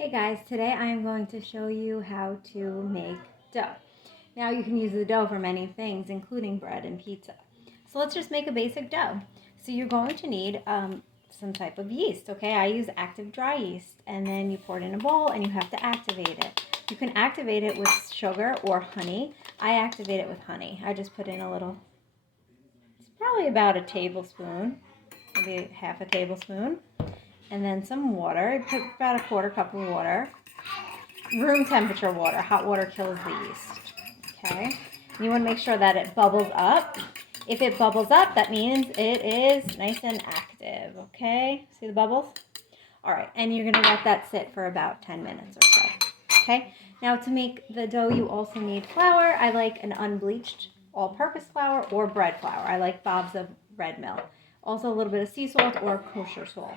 Hey guys, today I am going to show you how to make dough. Now you can use the dough for many things, including bread and pizza. So let's just make a basic dough. So you're going to need some type of yeast, okay? I use active dry yeast, and then you pour it in a bowl and you have to activate it. You can activate it with sugar or honey. I activate it with honey. I just put in a little, it's probably about a tablespoon, maybe half a tablespoon. And then some water. I put about a quarter cup of water. Room temperature water. Hot water kills the yeast. Okay? And you want to make sure that it bubbles up. If it bubbles up, that means it is nice and active. Okay? See the bubbles? All right. And you're going to let that sit for about 10 minutes or so. Okay? Now to make the dough, you also need flour. I like an unbleached all-purpose flour or bread flour. I like Bob's of red mill. Also a little bit of sea salt or kosher salt.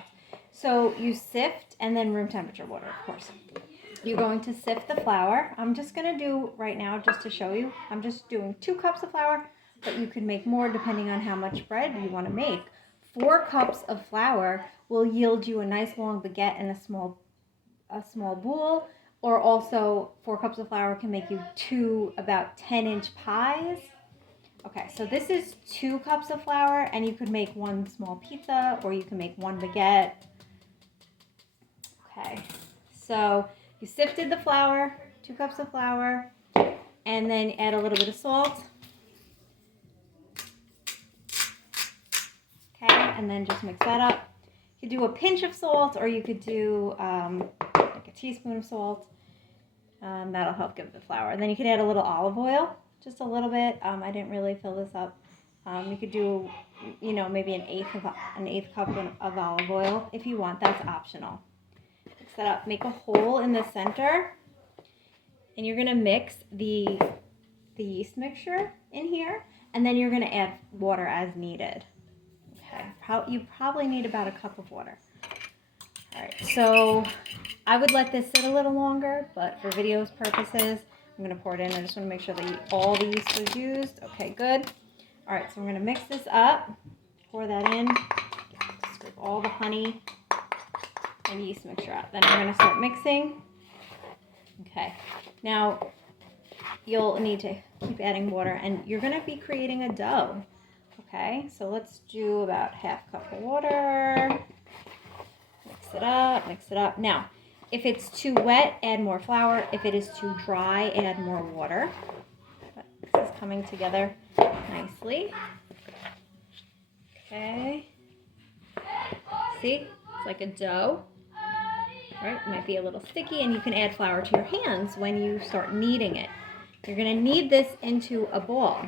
So you sift, and then room temperature water, of course. You're going to sift the flour. I'm just going to do right now, just to show you, I'm just doing 2 cups of flour, but you can make more depending on how much bread you want to make. 4 cups of flour will yield you a nice long baguette and a small boule, or also 4 cups of flour can make you 2 about 10-inch pies. Okay, so this is 2 cups of flour, and you could make 1 small pizza, or you can make 1 baguette. Okay, so you sifted the flour, 2 cups of flour, and then add a little bit of salt. Okay, and then just mix that up. You could do a pinch of salt, or you could do like a teaspoon of salt. That'll help give the flour. And then you could add a little olive oil, just a little bit. I didn't really fill this up. You could do, maybe an eighth cup of olive oil if you want. That's optional. Mix that up. Make a hole in the center, and you're gonna mix the yeast mixture in here, and then you're gonna add water as needed. Okay. You probably need about a cup of water. All right. So I would let this sit a little longer, but for video's purposes, I'm going to pour it in. I just want to make sure that all the yeast was used. Okay, good. All right, so we're going to mix this up, pour that in, scrape all the honey and yeast mixture out. Then I'm going to start mixing. Okay, now you'll need to keep adding water, and you're going to be creating a dough. Okay, so let's do about half cup of water. Mix it up, mix it up. Now, if it's too wet, add more flour. If it is too dry, add more water. But this is coming together nicely. Okay. See? It's like a dough. Right? It might be a little sticky, and you can add flour to your hands when you start kneading it. You're going to knead this into a ball.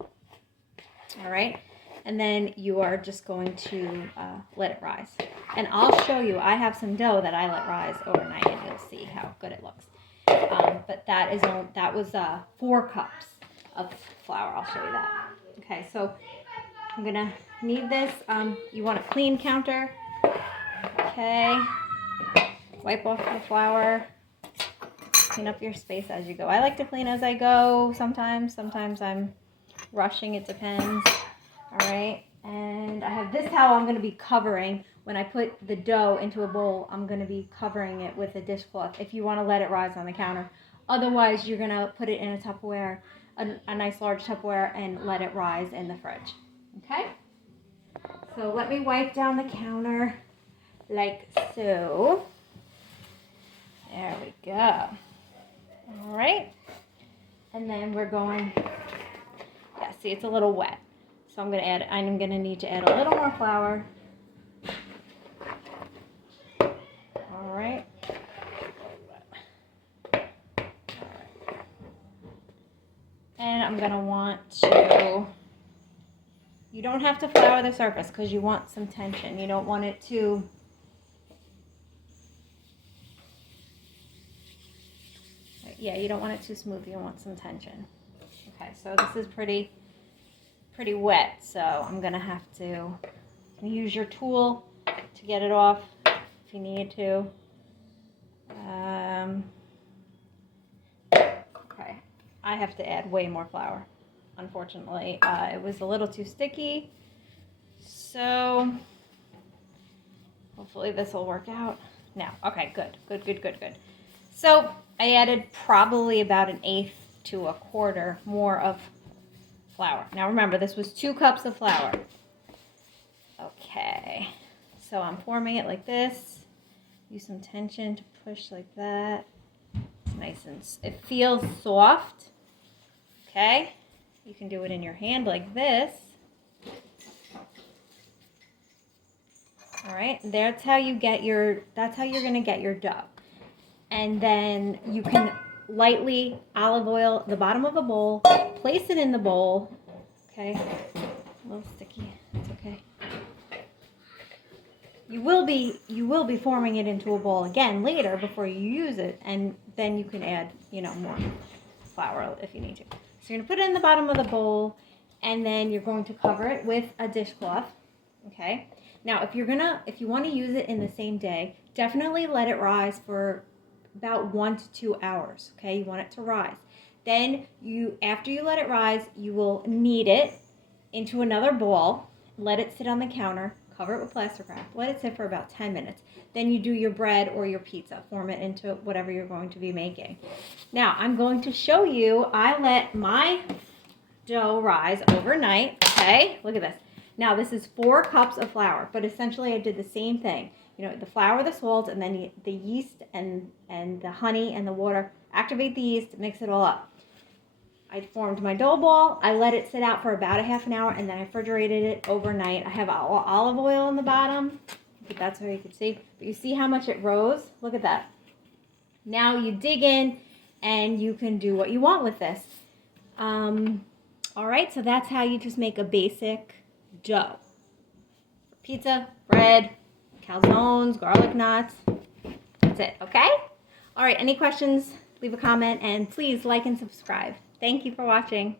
All right? And then you are just going to let it rise. And I'll show you, I have some dough that I let rise overnight, and you'll see how good it looks. But that was 4 cups of flour. I'll show you that. Okay, so I'm going to knead this. You want a clean counter. Okay. Wipe off the flour. Clean up your space as you go. I like to clean as I go sometimes. Sometimes I'm rushing. It depends. All right, and I have this towel I'm going to be covering. When I put the dough into a bowl, I'm going to be covering it with a dishcloth if you want to let it rise on the counter. Otherwise, you're going to put it in a Tupperware, a nice large Tupperware, and let it rise in the fridge. Okay? So let me wipe down the counter like so. There we go. All right. And then we're going, yeah, see, it's a little wet. So I'm going to need to add a little more flour. All right. And I'm going to want to, you don't have to flour the surface because you want some tension. You don't want it to, you don't want it too smooth. You want some tension. Okay, so this is pretty wet, so I'm gonna have to use your tool to get it off if you need to. Okay, I have to add way more flour, unfortunately. It was a little too sticky, so hopefully this will work out. now. Okay, good. So I added probably about 1/8 to 1/4 more of flour. Now remember, this was 2 cups of flour. Okay, so I'm forming it like this. Use some tension to push like that. It's nice and it feels soft. Okay, you can do it in your hand like this. All right, that's how you're gonna get your dough. And then you can lightly olive oil the bottom of a bowl, place it in the bowl. Okay, a little sticky, it's okay. You will be forming it into a bowl again later before you use it, and then you can add, more flour if you need to. So you're gonna put it in the bottom of the bowl, and then you're going to cover it with a dishcloth. Okay. Now, if you want to use it in the same day, definitely let it rise for about 1 to 2 hours. Okay, you want it to rise. Then after you let it rise, you will knead it into another bowl. Let it sit on the counter. Cover it with plastic wrap. Let it sit for about 10 minutes. Then you do your bread or your pizza. Form it into whatever you're going to be making. Now, I'm going to show you. I let my dough rise overnight. Okay, look at this. Now, this is 4 cups of flour, but essentially I did the same thing. The flour, the salt, and then the yeast and the honey and the water. Activate the yeast, mix it all up. I formed my dough ball. I let it sit out for about a half an hour, and then I refrigerated it overnight. I have olive oil on the bottom. That's where you can see. But you see how much it rose? Look at that. Now you dig in, and you can do what you want with this. All right, so that's how you just make a basic dough. Pizza, bread, calzones, garlic knots. That's it, okay? All right, any questions, leave a comment, and please like and subscribe. Thank you for watching.